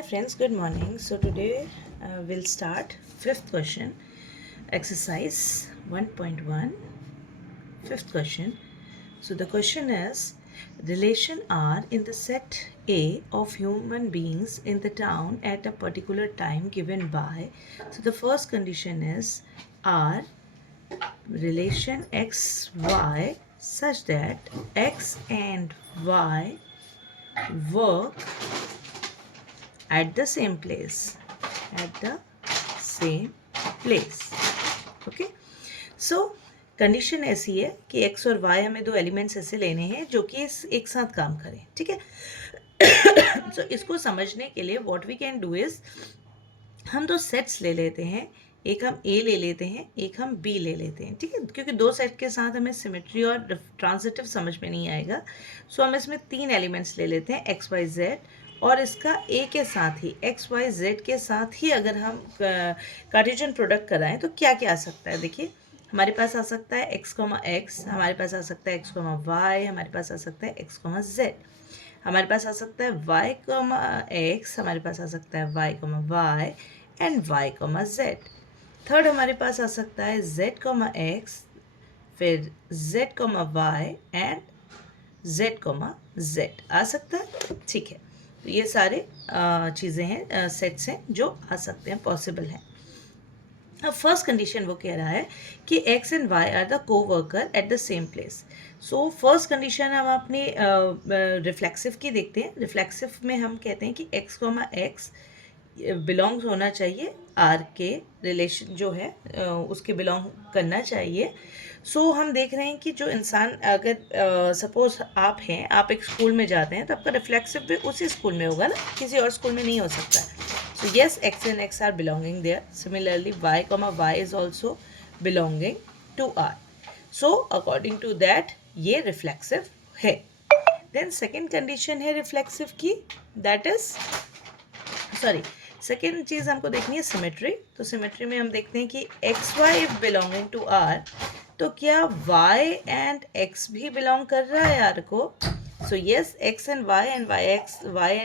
Hi friends, good morning. So today we'll start fifth question, exercise 1.1, fifth question. So the question is, relation R in the set A of human beings in the town at a particular time given by. So the first condition is R relation X Y such that X and Y work at the same place. Okay so condition ऐसी है कि x और y हमें दो elements ऐसे लेने हैं जो कि एक साथ काम करें. ठीक है. सो इसको समझने के लिए what we can do is हम दो सेट्स ले लेते हैं. एक हम A ले लेते हैं, एक हम B ले लेते हैं. ठीक है, क्योंकि दो सेट के साथ हमें सिमेट्री और ट्रांजिटिव समझ में नहीं आएगा. सो हम इसमें तीन एलिमेंट्स ले लेते हैं x y z, और इसका A के साथ ही x y z के साथ ही अगर हम कार्टेशियन प्रोडक्ट कराएं तो क्या क्या आ सकता है. देखिए, हमारे पास आ सकता है x, हमारे पास आ सकता है x, y, हमारे पास आ सकता है x, z, हमारे पास आ सकता है y, x, हमारे पास आ सकता है y, y and y, z. Third हमारे पास आ सकता है z, x, फिर z, y and z, z आ सकता है. ठीक है, तो ये सारे चीज़ें हैं, सेट्स हैं जो आ सकते हैं, पॉसिबल हैं. अब फर्स्ट कंडीशन वो कह रहा है कि x and y are the coworker at the same place. So first condition हम अपनी रिफ्लेक्सिव की देखते हैं. रिफ्लेक्सिव में हम कहते हैं कि x, x बिलोंग्स होना चाहिए आर के रिलेशन जो है उसके बिलोंग करना चाहिए. सो हम देख रहे हैं कि जो इंसान, अगर सपोज आप हैं, आप एक स्कूल में जाते हैं तो आपका रिफ्लेक्सिव भी उसी स्कूल में होगा ना, किसी और स्कूल में नहीं हो सकता है. So yes, X and X are belonging there. Similarly Y, Y is also belonging to R. So according to that ये रिफ्लेक्सिव है. देन सेकेंड कंडीशन है रिफ्लेक्सिव की, दैट इज सेकेंड चीज़ हमको देखनी है सिमेट्री. तो सिमेट्री में हम देखते हैं कि x y if belonging to R, तो क्या y एंड x भी बिलोंग कर रहा है आर को. So yes, x and y and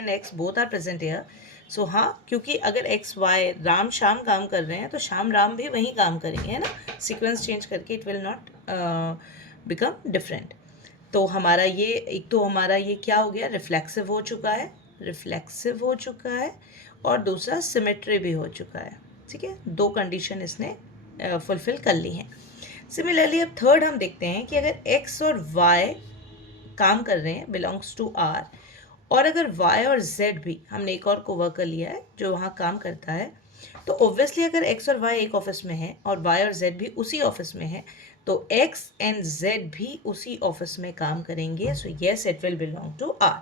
x both are present here. So हाँ, क्योंकि अगर x y राम शाम काम कर रहे हैं तो शाम राम भी वहीं काम करेंगे, है ना. सीक्वेंस चेंज करके it will not become different. तो हमारा ये एक तो हमारा ये क्या हो गया, रिफ्लेक्सिव हो चुका है, और दूसरा सिमेट्री भी हो चुका है. ठीक है, दो कंडीशन इसने फुलफिल कर ली हैं. सिमिलरली अब थर्ड हम देखते हैं कि अगर x और y काम कर रहे हैं, बिलोंग्स टू r, और अगर y और z भी, हमने एक और कोवर्कर लिया है जो वहाँ काम करता है, तो ऑब्वियसली अगर x और y एक ऑफिस में है और y और z भी उसी ऑफिस में है, तो x एंड z भी उसी ऑफिस में काम करेंगे. So yes, it will belong to r.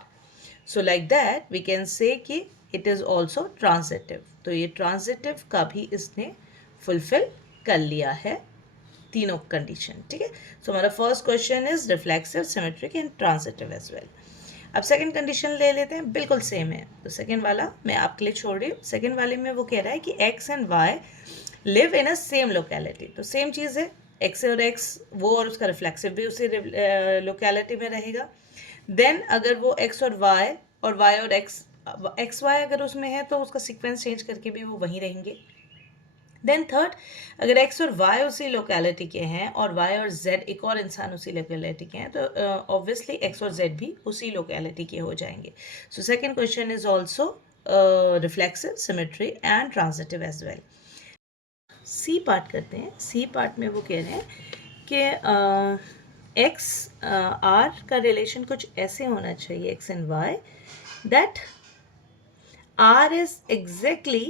So like that we can say कि इट इज़ ऑल्सो ट्रांजिटिव. तो ये ट्रांजिटिव का भी इसने फुलफिल कर लिया है, तीनों कंडीशन. ठीक है, सो हमारा first question is reflexive, symmetric and transitive as well. अब सेकंड कंडीशन ले लेते हैं, बिल्कुल सेम है. तो सेकंड वाला मैं आपके लिए छोड़ रही हूँ. सेकंड वाले में वो कह रहा है कि x and y live in a same locality. तो सेम चीज़ है, x और x वो, और उसका रिफ्लेक्सिव भी उसी लोकेलिटी में रहेगा. देन अगर वो x और y और x y अगर उसमें है तो उसका सीक्वेंस चेंज करके भी वो वहीं रहेंगे. देन थर्ड, अगर x और y उसी लोकेलिटी के हैं और y और z एक और इंसान उसी लोकेलिटी के हैं, तो ऑब्वियसली x और z भी उसी लोकेलिटी के हो जाएंगे. So second question is also reflexive, symmetry and transitive as well. C part करते हैं. सी पार्ट में वो कह रहे हैं कि x r का रिलेशन कुछ ऐसे होना चाहिए, x and y, that R is exactly,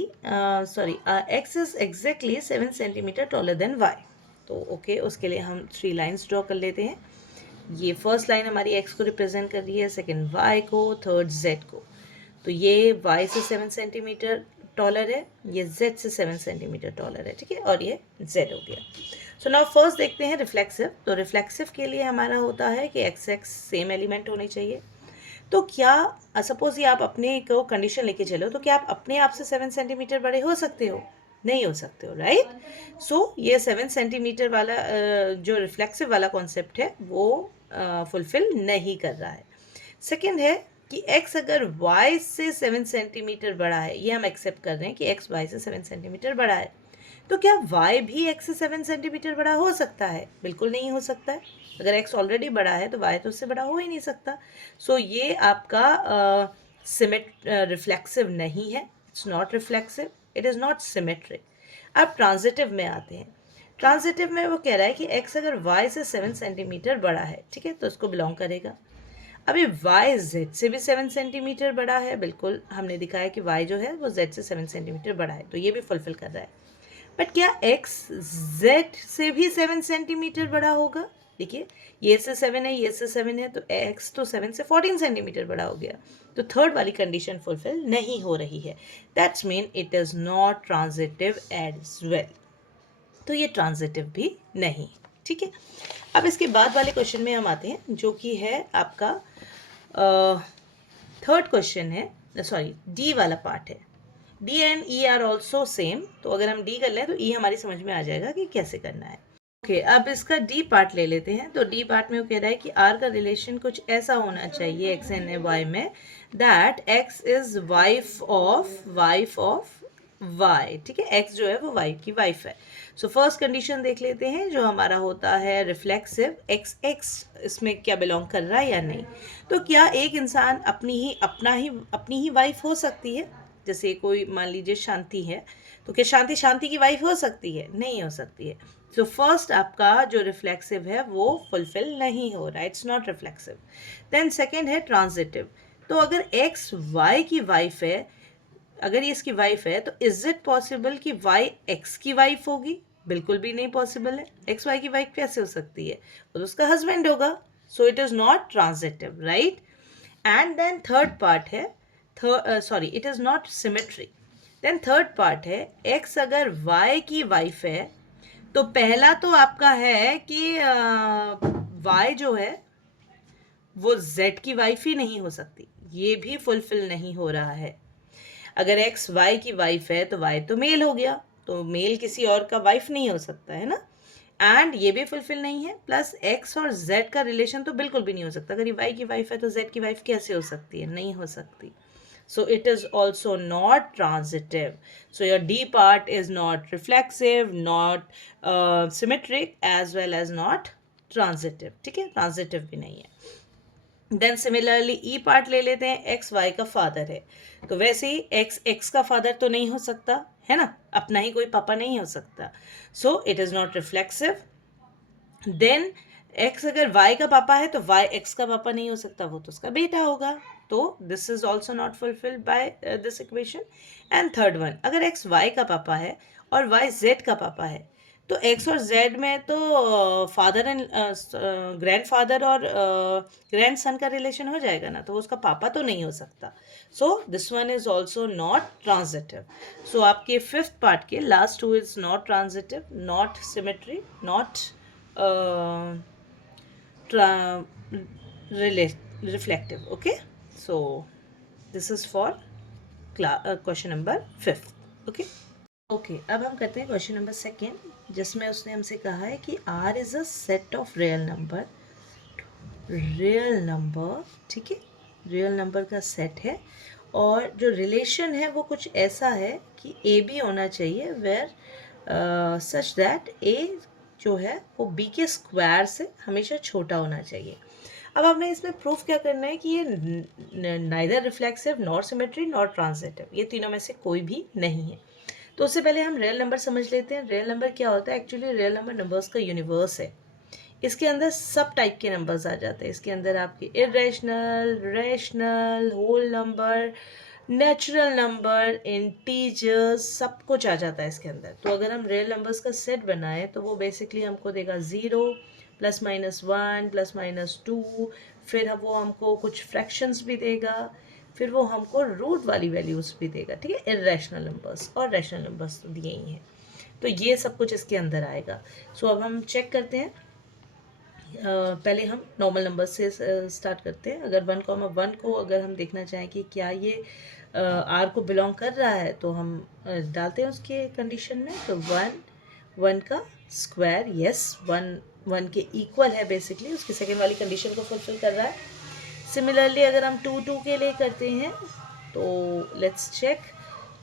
x is exactly 7 centimetre taller than y. तो ओके, उसके लिए हम 3 लाइन्स ड्रॉ कर लेते हैं. ये फर्स्ट लाइन हमारी x को रिप्रेजेंट कर रही है, सेकंड y को, थर्ड z को. तो ये y से 7 सेंटीमीटर टॉलर है, ये z से 7 सेंटीमीटर टॉलर है. ठीक है, और ये z हो गया. सो नाउ फर्स्ट देखते हैं रिफ्लेक्सिव. तो रिफ्लेक्सिव के लिए हमारा होता है कि x सेम एलिमेंट होने चाहिए. तो क्या सपोज ये आप अपने को कंडीशन लेके चलो, तो क्या आप अपने आप से 7 सेंटीमीटर बड़े हो सकते हो? नहीं हो सकते हो, राइट. सो ये 7 सेंटीमीटर वाला जो रिफ्लेक्सिव वाला कॉन्सेप्ट है वो फुलफिल नहीं कर रहा है. सेकंड है कि x अगर y से 7 सेंटीमीटर बड़ा है, ये हम एक्सेप्ट कर रहे हैं कि x y से 7 सेंटीमीटर बड़ा है, तो क्या y भी x से 7 सेंटीमीटर बड़ा हो सकता है? बिल्कुल नहीं हो सकता है। अगर x ऑलरेडी बड़ा है तो y तो उससे बड़ा हो ही नहीं सकता। सो ये आपका रिफ्लेक्सिव नहीं है, it's not reflexive, it is not symmetric. अब ट्रांजिटिव में आते हैं। ट्रांजिटिव में वो कह रहा है कि x अगर y से 7 सेंटीमीटर बड़ा है, ठीक है, तो उसको बिलोंग करेगा। अभी y z से भी 7 सेंटीमीटर बड़ा है, बिल्कुल हमने दिखाया कि y जो है वो z से 7 सेंटीमीटर बड़ा है, तो ये भी फुलफिल कर रहा है। बट क्या x z से भी 7 सेंटीमीटर बड़ा होगा? देखिए, ये से 7 है, ये से 7 है, तो x तो 7 से 14 सेंटीमीटर बड़ा हो गया, तो थर्ड वाली कंडीशन फुलफिल नहीं हो रही है। That's mean it is not transitive as well. तो ये ट्रांजिटिव भी नहीं, ठीक है। अब इसके बाद वाले क्वेश्चन में हम आते हैं, जो कि है आपका थर्ड क्वेश्चन है, सॉरी डी वाला पार्ट है। D and E R also same, तो अगर हम डी कर लें तो ई हमारी समझ में आ जाएगा कि कैसे करना है। ओके, अब इसका डी पार्ट ले लेते हैं। तो डी पार्ट में वो कह रहा है कि आर का रिलेशन कुछ ऐसा होना चाहिए एक्स एंड वाई में, that X is wife of Y, ठीक है, एक्स जो है वो वाई की वाइफ है। सो फर्स्ट कंडीशन देख लेते हैं, जो हमारा होता है रिफ्लेक्सिव, एक्स एक्स इसमें क्या बिलोंग कर रहा है या नहीं। तो क्या एक इंसान अपनी ही वाइफ हो सकती है? जैसे कोई मान लीजिए शांति है, तो क्या शांति की वाइफ हो सकती है? नहीं हो सकती है। सो फर्स्ट आपका जो रिफ्लेक्सिव है वो फुलफिल नहीं हो रहा है, it's not reflexive. Then second है ट्रांजिटिव। तो अगर एक्स वाई की वाइफ है, अगर ये इसकी वाइफ है, तो इज इट पॉसिबल कि वाई एक्स की वाइफ होगी? बिल्कुल भी नहीं पॉसिबल है। एक्स वाई की वाइफ कैसे हो सकती है? वो तो उसका हस्बैंड होगा। So it is not transitive, right. And then third part है, sorry it is not symmetry. Then third part है, एक्स अगर वाई की वाइफ है, तो पहला तो आपका है कि वाई जो है वो जेड की वाइफ ही नहीं हो सकती, ये भी फुलफिल नहीं हो रहा है। अगर एक्स वाई की वाइफ है तो वाई तो मेल हो गया, तो मेल किसी और का वाइफ नहीं हो सकता है ना, एंड ये भी फुलफिल नहीं है। प्लस एक्स और जेड का रिलेशन तो बिल्कुल भी नहीं हो सकता। अगर ये वाई की वाइफ है तो जेड की वाइफ कैसे हो सकती है? नहीं हो सकती। So it is also not transitive. So your D part is not reflexive, not symmetric, as well as not transitive. ठीक है, transitive भी नहीं है। देन सिमिलरली ई पार्ट ले लेते हैं, एक्स वाई का फादर है, तो वैसे ही एक्स एक्स का फादर तो नहीं हो सकता है ना, अपना ही कोई पापा नहीं हो सकता। So it is not reflexive. Then X अगर वाई का पापा है तो वाई एक्स का पापा नहीं हो सकता, वो तो उसका बेटा होगा। तो this is also not fulfilled by this equation. And third one, अगर एक्स वाई का पापा है और वाई जेड का पापा है, तो एक्स और जेड में तो फादर एंड ग्रैंड फादर और ग्रैंड सन का रिलेशन हो जाएगा ना, तो वो उसका पापा तो नहीं हो सकता। So this one is also not transitive. So आपके फिफ्थ पार्ट के last two is not transitive, not symmetry, not reflective. Okay, so this is for question number 5th. Okay, अब हम करते हैं क्वेश्चन नंबर सेकेंड, जिसमें उसने हमसे कहा है कि R is a set of real number. ठीक है, रियल नंबर का सेट है, और जो रिलेशन है वो कुछ ऐसा है कि ए बी होना चाहिए, वेयर सच दैट ए जो है वो बी के स्क्वायर से हमेशा छोटा होना चाहिए। अब हमने इसमें प्रूफ क्या करना है कि ये neither reflexive, nor symmetry, nor transitive, ये तीनों में से कोई भी नहीं है। तो उससे पहले हम रियल नंबर समझ लेते हैं। रियल नंबर क्या होता है? एक्चुअली रियल नंबर नंबर्स का यूनिवर्स है। इसके अंदर सब टाइप के नंबर्स आ जाते हैं। इसके अंदर आपके irrational, rational, whole number, natural number, integers, सब कुछ आ जाता है इसके अंदर। तो अगर हम रियल नंबर्स का सेट बनाएं तो वो बेसिकली हमको देगा 0, +-1, +-2, फिर वो हमको कुछ फ्रैक्शंस भी देगा, फिर वो हमको रूट वाली वैल्यूज़ भी देगा, ठीक है, इरेशनल नंबर्स और रैशनल नंबर्स तो दिए ही हैं। तो ये सब कुछ इसके अंदर आएगा। सो अब हम चेक करते हैं। पहले हम नॉर्मल नंबर से स्टार्ट करते हैं। अगर 1,1 को अगर हम देखना चाहें कि क्या ये आर को बिलोंग कर रहा है, तो हम डालते हैं उसके कंडीशन में। तो 1 का स्क्वायर, यस, 1 के इक्वल है बेसिकली, उसकी सेकेंड वाली कंडीशन को फुलफिल कर रहा है। सिमिलरली अगर हम 2 2 के लिए करते हैं तो लेट्स चेक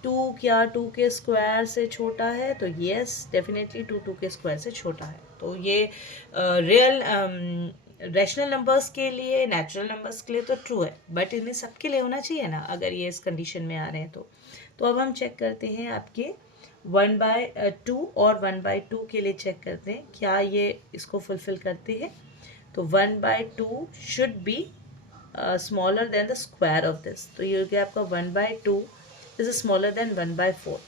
2 क्या 2 के स्क्वायर से छोटा है, तो येस डेफिनेटली 2 2 के स्क्वायर से छोटा है। तो ये रियल रैशनल नंबर्स के लिए, नेचुरल नंबर्स के लिए तो ट्रू है, बट इन्हें सबके लिए होना चाहिए ना अगर ये इस कंडीशन में आ रहे हैं तो अब हम चेक करते हैं आपके 1/2 और 1/2 के लिए चेक करते हैं क्या ये इसको फुलफिल करते हैं। तो 1/2 should be smaller than the square of this, तो ये हो गया आपका 1/2 इज स्मॉलर देन 1/4।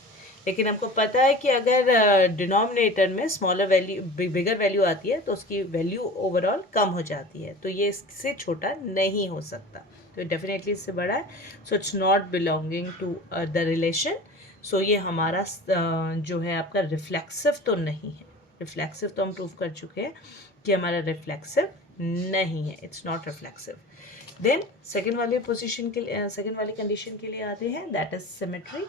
लेकिन हमको पता है कि अगर डिनोमिनेटर में स्मॉलर वैल्यू बिगर वैल्यू आती है तो उसकी वैल्यू ओवरऑल कम हो जाती है, तो ये इससे छोटा नहीं हो सकता, तो डेफिनेटली इससे बड़ा है। So it's not belonging to the relation. So ये हमारा जो है आपका रिफ्लेक्सिव तो नहीं है। रिफ्लेक्सिव तो हम प्रूव कर चुके हैं कि हमारा रिफ्लेक्सिव नहीं है, it's not reflexive. Then second वाले पोजिशन के लिए, सेकेंड वाली कंडीशन के लिए आते हैं, दैट इज सिमेट्री।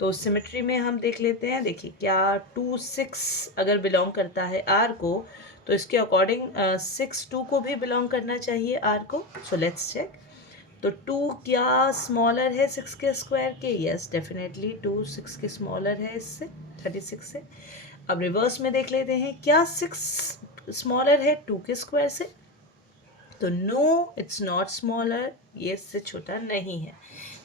तो सिमेट्री में हम देख लेते हैं, देखिए क्या 2 6 अगर बिलोंग करता है आर को, तो इसके अकॉर्डिंग 6 2 को भी बिलोंग करना चाहिए आर को। So let's check. तो 2 क्या स्मॉलर है 6 के स्क्वायर के? यस डेफिनेटली 2 6 के स्मॉलर है इससे, 36 से। अब रिवर्स में देख लेते हैं, क्या 6 स्मॉलर है 2 के स्क्वायर से? तो नो इट्स नॉट स्मॉलर, ये इससे छोटा नहीं है,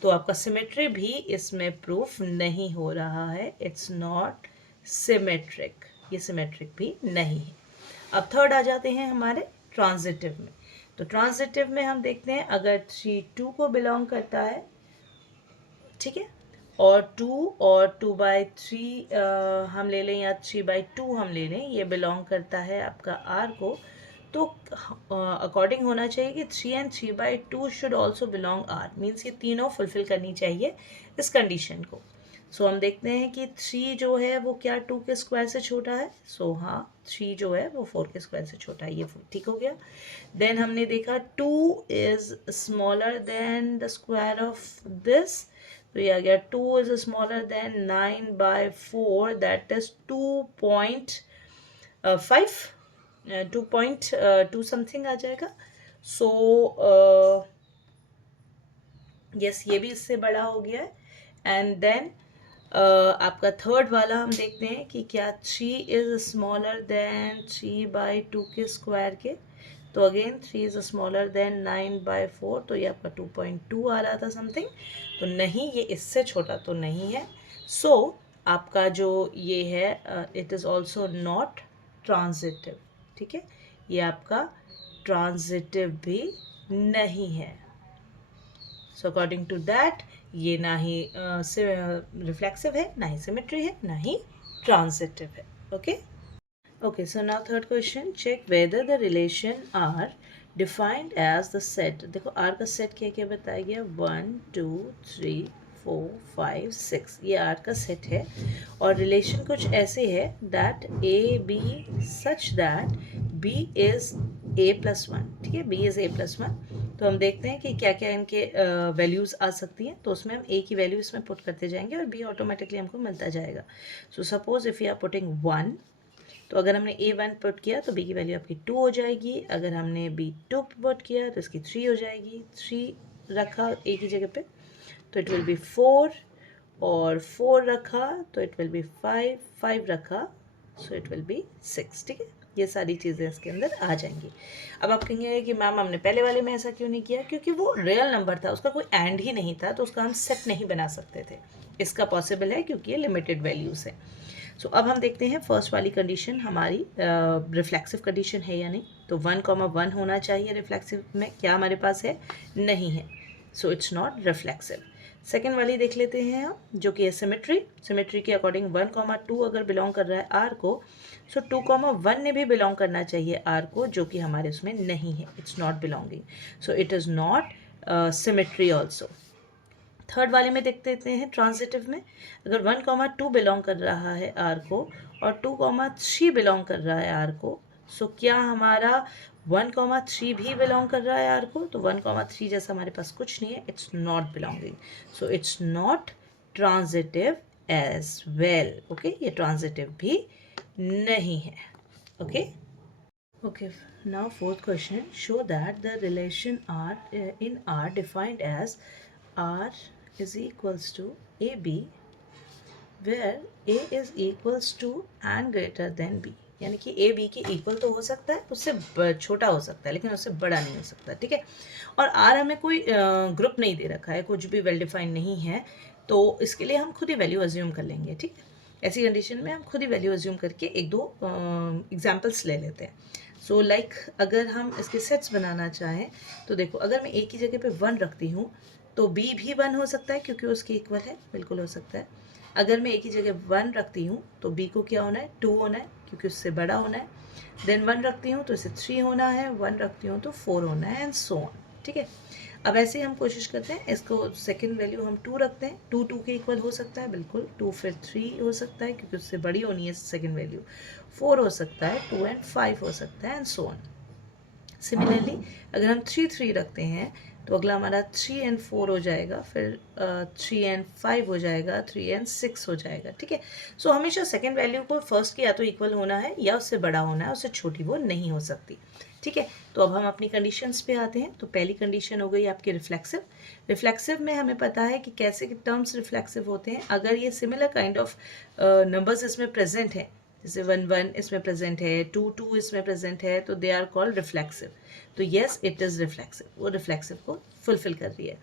तो आपका सिमेट्री भी इसमें प्रूफ नहीं हो रहा है, इट्स नॉट सिमेट्रिक, ये सिमेट्रिक भी नहीं है। अब थर्ड आ जाते हैं हमारे ट्रांजिटिव में। तो ट्रांजिटिव में हम देखते हैं अगर 3 2 को बिलोंग करता है, ठीक है, और 2 और 2/3 हम ले लें या 3/2 हम ले लें, ये बिलोंग करता है आपका आर को, तो अकॉर्डिंग होना चाहिए कि 3 and 3/2 should also belong R, means ये तीनों फुलफिल करनी चाहिए इस कंडीशन को। सो हम देखते हैं कि 3 जो है वो क्या 2 के स्क्वायर से छोटा है। सो हाँ 3 जो है वो 4 के स्क्वायर से छोटा है, ये ठीक हो गया। देन हमने देखा 2 is smaller than the square of this, तो ये आ गया 2 is smaller than 9/4, that is 2.5 2.2 something आ जाएगा। सो यस ये भी इससे बड़ा हो गया है। एंड देन आपका थर्ड वाला हम देखते हैं कि क्या 3 इज स्मॉलर देन 3/2 के स्क्वायर के, तो अगेन 3 इज स्मॉलर देन 9/4, तो ये आपका 2.2 आ रहा था समथिंग, तो नहीं ये इससे छोटा तो नहीं है। सो आपका जो ये है it is also not transitive, ठीक है, ये आपका ट्रांजिटिव भी नहीं है। सो अकॉर्डिंग टू दैट ये ना ही रिफ्लेक्सिव है, ना ही सिमेट्री है, ना ही ट्रांजिटिव है। Okay okay, so now third question, check whether the relation R defined as the set. देखो आर का सेट क्या क्या बताया गया, 1 2 3 4 5 6, ये आर का सेट है, और रिलेशन कुछ ऐसे है that A B such that B is a+1, ठीक है, b इज a+1। तो हम देखते हैं कि क्या क्या इनके वैल्यूज़ आ सकती हैं, तो उसमें हम a की वैल्यू इसमें पुट करते जाएंगे और b ऑटोमेटिकली हमको मिलता जाएगा। So suppose if you are putting 1, तो अगर हमने a1 पुट किया तो b की वैल्यू आपकी 2 हो जाएगी, अगर हमने b2 पुट किया तो इसकी 3 हो जाएगी, 3 रखा a की जगह पे तो इट विल बी 4, और 4 रखा तो इट विल बी 5, 5 रखा सो इट विल बी 6, ठीक है, ये सारी चीज़ें इसके अंदर आ जाएंगी। अब आप कहेंगे कि मैम हमने पहले वाले में ऐसा क्यों नहीं किया, क्योंकि वो रियल नंबर था, उसका कोई एंड ही नहीं था, तो उसका हम सेट नहीं बना सकते थे। इसका पॉसिबल है क्योंकि ये लिमिटेड वैल्यूज़ है। सो अब हम देखते हैं फर्स्ट वाली कंडीशन हमारी रिफ्लेक्सिव कंडीशन है या नहीं। तो 1,1 होना चाहिए रिफ्लेक्सिव में, क्या हमारे पास है, नहीं है, so it's not reflexive. Second वाली देख लेते हैं हम, जो कि है सिमेट्री। सिमेट्री के अकॉर्डिंग 1,2 अगर बिलोंग कर रहा है आर को, सो 2,1 ने भी बिलोंग करना चाहिए आर को, जो कि हमारे उसमें नहीं है, it's not belonging, so it is not symmetry also. Third वाले में देख लेते हैं ट्रांजिटिव में, अगर 1,2 बिलोंग कर रहा है आर को और 2,3 बिलोंग कर रहा है आर को, सो क्या हमारा 1,3 भी बिलोंग कर रहा है आर को, तो 1,3 जैसा हमारे पास कुछ नहीं है, it's not belonging, so it's not transitive as well. Okay, ये ट्रांजिटिव भी नहीं है। Okay Okay, now fourth question. Show that the relation R in R defined as R is equals to AB where A is equals to and greater than B. यानी कि A B के equal तो हो सकता है, उससे छोटा हो सकता है, लेकिन उससे बड़ा नहीं हो सकता, ठीक है। और R हमें कोई ग्रुप नहीं दे रखा है, कुछ भी वेल डिफाइंड नहीं है, तो इसके लिए हम खुद ही वैल्यू अज्यूम कर लेंगे, ठीक है। ऐसी कंडीशन में हम खुद ही वैल्यू अज्यूम करके एक दो एग्जाम्पल्स ले लेते हैं। सो लाइक अगर हम इसके सेट्स बनाना चाहें तो देखो, अगर मैं A की जगह पे 1 रखती हूँ तो B भी 1 हो सकता है क्योंकि उसके इक्वल है, बिल्कुल हो सकता है। अगर मैं A की जगह 1 रखती हूँ तो B को क्या होना है, 2 होना है क्योंकि उससे बड़ा होना है। देन 1 रखती हूँ तो इसे 3 होना है, 1 रखती हूँ तो 4 होना है, एंड सो ऑन, ठीक है। अब ऐसे ही हम कोशिश करते हैं, इसको सेकंड वैल्यू हम 2 रखते हैं, 2 के इक्वल हो सकता है, बिल्कुल 2 फिर 3 हो सकता है क्योंकि उससे बड़ी होनी है सेकंड वैल्यू, 4 हो सकता है, 2 एंड 5 हो सकता है, एंड सो ऑन। सिमिलरली अगर हम 3 रखते हैं तो अगला हमारा 3 एंड 4 हो जाएगा, फिर 3 एंड 5 हो जाएगा, 3 एंड 6 हो जाएगा, ठीक है। सो हमेशा सेकंड वैल्यू को फर्स्ट के या तो इक्वल होना है या उससे बड़ा होना है, उससे छोटी वो नहीं हो सकती, ठीक है। तो अब हम अपनी कंडीशंस पे आते हैं। तो पहली कंडीशन हो गई आपकी रिफ्लेक्सिव। रिफ्लेक्सिव में हमें पता है कि कैसे टर्म्स रिफ्लेक्सिव होते हैं। अगर ये सिमिलर काइंड ऑफ नंबर्स इसमें प्रेजेंट हैं, जैसे 1 इसमें प्रेजेंट है, 2 इसमें प्रेजेंट है, तो दे आर कॉल्ड रिफ्लेक्सिव। तो येस इट इज़ रिफ्लेक्सिव, वो रिफ्लेक्सिव को फुलफिल कर रही है।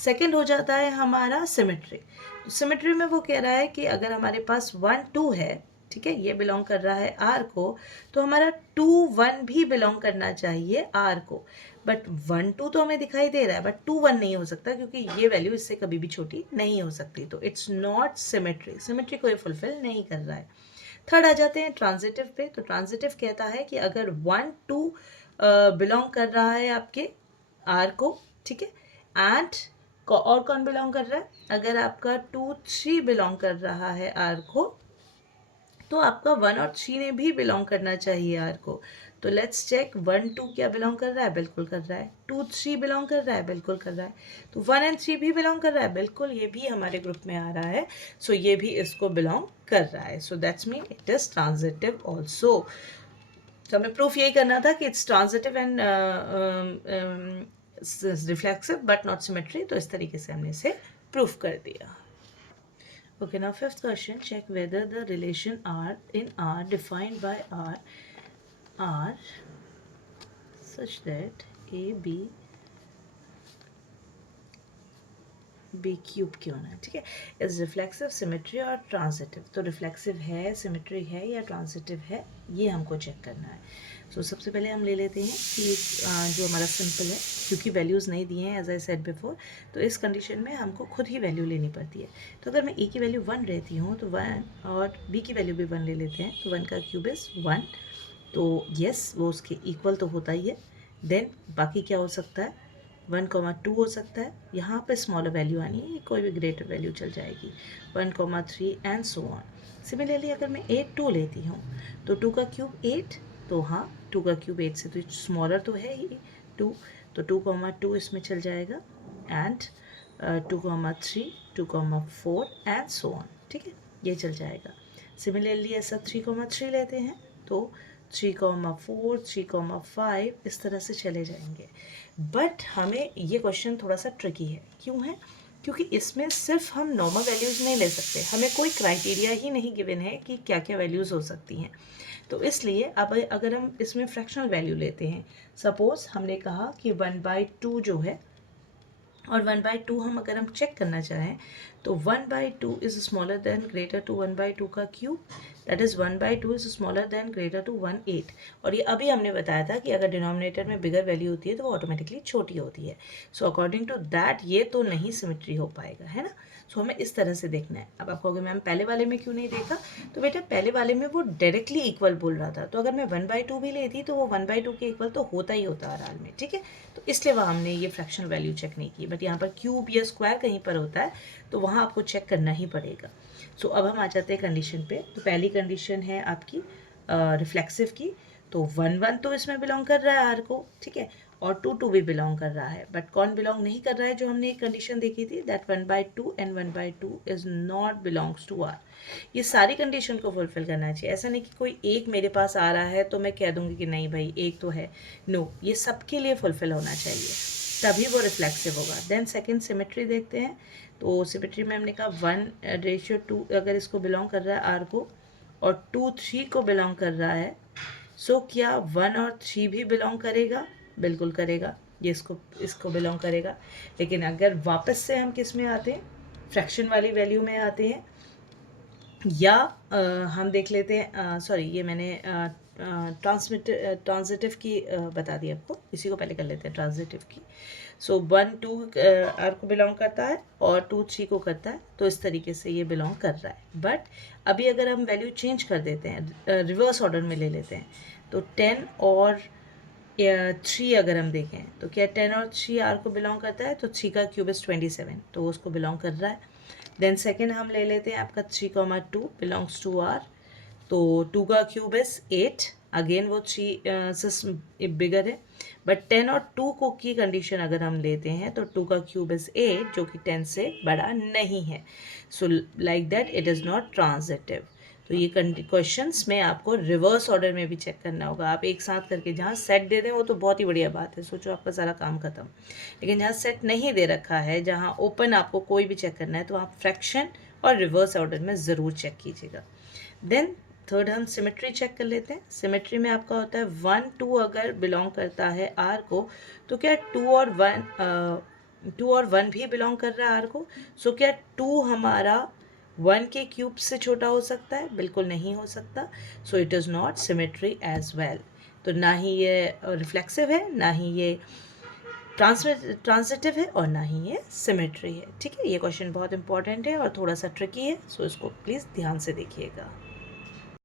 सेकंड हो जाता है हमारा सिमेट्री। तो सिमेट्री में वो कह रहा है कि अगर हमारे पास 1 2 है, ठीक है, ये बिलोंग कर रहा है आर को, तो हमारा 2 1 भी बिलोंग करना चाहिए आर को। बट 1 2 तो हमें दिखाई दे रहा है, बट 2 1 नहीं हो सकता क्योंकि ये वैल्यू इससे कभी भी छोटी नहीं हो सकती, तो इट्स नॉट सिमेट्री, सिमेट्री को ये फुलफिल नहीं कर रहा है। थर्ड आ जाते हैं ट्रांजिटिव पे। तो ट्रांजिटिव कहता है कि अगर 1 2 बिलोंग कर रहा है आपके आर को, ठीक है, एंड और कौन बिलोंग कर रहा है, अगर आपका 2 3 बिलोंग कर रहा है आर को, तो आपका 1 और 3 ने भी बिलोंग करना चाहिए आर को। तो लेट्स चेक, 1 2 क्या बिलोंग कर रहा है, बिल्कुल कर रहा है। 2 3 बिलोंग कर रहा है, बिल्कुल कर रहा है। तो 1 एंड 3 भी बिलोंग कर रहा है, बिल्कुल, ये भी हमारे ग्रुप में आ रहा है। सो ये भी इसको बिलोंग कर रहा है। So that's mean it is transitive also. तो हमें प्रूफ यही करना था कि it's transitive and reflexive but not symmetry. तो इस तरीके से हमने इसे प्रूफ कर दिया। Okay, now fifth question, check whether the relation R in R defined by R such that B cube क्यों ना है, ठीक है। इज रिफ्लेक्सिव, सिमेट्री और ट्रांजिटिव। तो रिफ्लेक्सिव है, सिमेट्री है या ट्रांजिटिव है, ये हमको चेक करना है। सो सबसे पहले हम ले लेते हैं कि जो हमारा सिंपल है, क्योंकि वैल्यूज़ नहीं दिए हैं एज आई सेड बिफोर, तो इस कंडीशन में हमको खुद ही वैल्यू लेनी पड़ती है। तो अगर मैं ए की वैल्यू 1 रहती हूँ तो 1 और बी की वैल्यू भी 1 ले लेते हैं, तो 1 का क्यूब इज़ 1। तो येस वो उसके इक्वल तो होता ही है। देन बाकी क्या हो सकता है, 1,2 हो सकता है, यहाँ पे स्मॉलर वैल्यू आनी है, कोई भी ग्रेटर वैल्यू चल जाएगी, 1,3 एंड सो ऑन। सिमिलरली अगर मैं 8 2 लेती हूँ तो 2 का क्यूब 8, तो हाँ 2 का क्यूब 8 से तो स्मॉलर तो है ही 2, तो 2,2 इसमें चल जाएगा, एंड 2,3 2,4 एंड सो ऑन, ठीक है, ये चल जाएगा। सिमिलरली ऐसा 3,3 लेते हैं तो 3,4 3,5 इस तरह से चले जाएंगे। बट हमें ये क्वेश्चन थोड़ा सा ट्रिकी है, क्यों है, क्योंकि इसमें सिर्फ हम नॉर्मल वैल्यूज़ नहीं ले सकते, हमें कोई क्राइटेरिया ही नहीं गिवन है कि क्या क्या वैल्यूज़ हो सकती हैं। तो इसलिए अब अगर हम इसमें फ्रैक्शनल वैल्यू लेते हैं, सपोज हमने कहा कि 1/2 जो है, और 1/2 हम अगर हम चेक करना चाहें तो 1/2 is smaller than greater to 1/2 का cube, that is 1/2 is smaller than greater to 1/8। और ये अभी हमने बताया था कि अगर डिनोमिनेटर में बिगर वैल्यू होती है तो वो ऑटोमेटिकली छोटी होती है। सो अकॉर्डिंग टू दैट ये तो नहीं सिमेट्री हो पाएगा, है ना। सो हमें इस तरह से देखना है। अब आप कहोगे मैम पहले वाले में क्यों नहीं देखा, तो बेटा पहले वाले में वो डायरेक्टली इक्वल बोल रहा था, तो अगर मैं 1/2 भी लेती तो वो 1/2 के इक्वल तो होता ही होता आर में, ठीक है। तो इसलिए वहाँ हमने ये फ्रैक्शनल वैल्यू चेक नहीं की, बट यहाँ पर क्यूब या स्क्वायर कहीं पर होता है तो वहाँ आपको चेक करना ही पड़ेगा। सो अब हम आ जाते हैं कंडीशन पे। तो पहली कंडीशन है आपकी रिफ्लेक्सिव की, तो 1 1 तो इसमें बिलोंग कर रहा है आर को, ठीक है, और 2 भी बिलोंग कर रहा है, बट कौन बिलोंग नहीं कर रहा है जो हमने एक कंडीशन देखी थी, that 1/2 and 1/2 is not belongs to R. ये सारी कंडीशन को फुलफिल करना चाहिए, ऐसा नहीं कि कोई एक मेरे पास आ रहा है तो मैं कह दूंगी कि नहीं भाई एक तो है, नो, ये सबके लिए फुलफिल होना चाहिए, तभी वो रिफ्लेक्सिव होगा। देन सेकेंड सिमेट्री देखते हैं। तो सिमेट्री में हमने कहा 1:2 अगर इसको बिलोंग कर रहा है आर को और 2 3 को बिलोंग कर रहा है, सो क्या 1 और 3 भी बिलोंग करेगा? बिल्कुल करेगा, ये इसको बिलोंग करेगा। लेकिन अगर वापस से हम किस में आते हैं, फ्रैक्शन वाली वैल्यू में आते हैं, या हम देख लेते हैं, सॉरी ये मैंने ट्रांजिटिव की बता दी आपको, इसी को पहले कर लेते हैं ट्रांजिटिव की। सो 1 2 आर को बिलोंग करता है और 2 3 को करता है, तो इस तरीके से ये बिलोंग कर रहा है। बट अभी अगर हम वैल्यू चेंज कर देते हैं, रिवर्स ऑर्डर में ले लेते हैं, तो 10 और 3 अगर हम देखें तो क्या 10 और 3 आर को बिलोंग करता है, तो 3 का क्यूब इज 27, तो उसको बिलोंग कर रहा है। देन सेकेंड हम ले लेते हैं आपका 3, 2 बिलोंग्स टू आर, तो 2 का क्यूब इज 8, अगेन वो 3 से बिगर है, बट 10 और 2 को की कंडीशन अगर हम लेते हैं तो 2 का क्यूब इज 8 जो कि 10 से बड़ा नहीं है, सो like that it is not transitive. तो ये क्वेश्चंस में आपको रिवर्स ऑर्डर में भी चेक करना होगा। आप एक साथ करके जहाँ सेट दे दें वो तो बहुत ही बढ़िया बात है, सोचो आपका सारा काम खत्म। लेकिन जहाँ सेट नहीं दे रखा है, जहाँ ओपन आपको कोई भी चेक करना है, तो आप फ्रैक्शन और रिवर्स ऑर्डर में ज़रूर चेक कीजिएगा। देन थर्ड हम सिमेट्री चेक कर लेते हैं। सिमेट्री में आपका होता है 1 2 अगर बिलोंग करता है आर को, तो क्या 2 और 1 भी बिलोंग कर रहा है आर को, सो क्या 2 हमारा 1 के क्यूब से छोटा हो सकता है? बिल्कुल नहीं हो सकता, so it is not symmetry as well. तो ना ही ये रिफ्लेक्सिव है, ना ही ये ट्रांजिटिव है, और ना ही ये सिमेट्री है। ठीक है, ये क्वेश्चन बहुत इंपॉर्टेंट है और थोड़ा सा ट्रिकी है, सो इसको प्लीज़ ध्यान से देखिएगा।